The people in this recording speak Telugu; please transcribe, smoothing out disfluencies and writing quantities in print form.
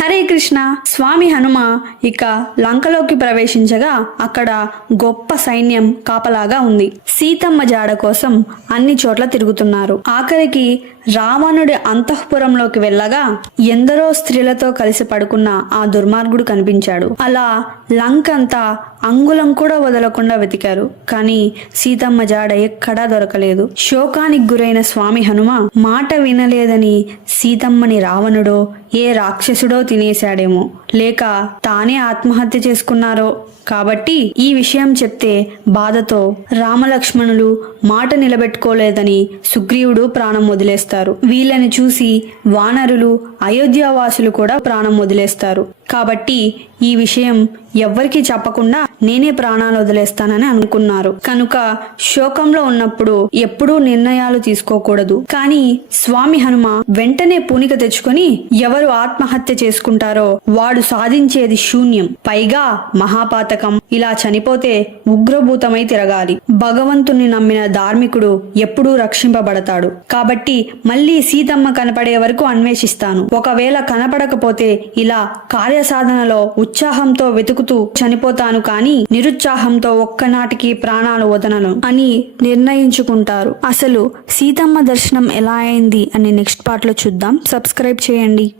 హరే కృష్ణ. స్వామి హనుమ ఇక లంకలోకి ప్రవేశించగా అక్కడ గొప్ప సైన్యం కాపలాగా ఉంది. సీతమ్మ జాడ కోసం అన్ని చోట్ల తిరుగుతున్నారు. ఆఖరికి రావణుడి అంతఃపురంలోకి వెళ్ళగా ఎందరో స్త్రీలతో కలిసి పడుకున్న ఆ దుర్మార్గుడు కనిపించాడు. అలా లంకంతా అంగుళం కూడా వదలకుండా వెతికారు. కానీ సీతమ్మ జాడ ఎక్కడా దొరకలేదు. శోకానికి గురైన స్వామి హనుమ మాట వినలేదని సీతమ్మని రావణుడో ఏ రాక్షసుడో తినేశాడేమో, లేక తానే ఆత్మహత్య చేసుకున్నారో. కాబట్టి ఈ విషయం చెప్తే బాధతో రామలక్ష్మణులు మాట నిలబెట్టుకోలేదని సుగ్రీవుడు ప్రాణం వదిలేస్తారు. వీళ్ళని చూసి వానరులు అయోధ్యావాసులు కూడా ప్రాణం వదిలేస్తారు. కాబట్టి ఈ విషయం ఎవ్వరికీ చెప్పకుండా నేనే ప్రాణాలు వదిలేస్తానని అనుకున్నారు. కనుక శోకంలో ఉన్నప్పుడు ఎప్పుడూ నిర్ణయాలు తీసుకోకూడదు. కానీ స్వామి హనుమ వెంటనే పూనిక తెచ్చుకొని ఎవరు ఆత్మహత్య చేసుకుంటారో వాడు సాధించేది శూన్యం, పైగా మహాపాతకం. ఇలా చనిపోతే ఉగ్రభూతమై తిరగాలి. భగవంతుని నమ్మిన ధార్మికుడు ఎప్పుడూ రక్షింపబడతాడు. కాబట్టి మళ్ళీ సీతమ్మ కనపడే వరకు అన్వేషిస్తాను. ఒకవేళ కనపడకపోతే ఇలా కార్యసాధనలో ఉత్సాహంతో వెతుకుతూ చనిపోతాను, కానీ నిరుత్సాహంతో ఒక్కనాటికి ప్రాణాలు వదనను అని నిర్ణయించుకుంటారు. అసలు సీతమ్మ దర్శనం ఎలా అయింది అని నెక్స్ట్ పార్ట్ లో చూద్దాం. సబ్స్క్రైబ్ చేయండి.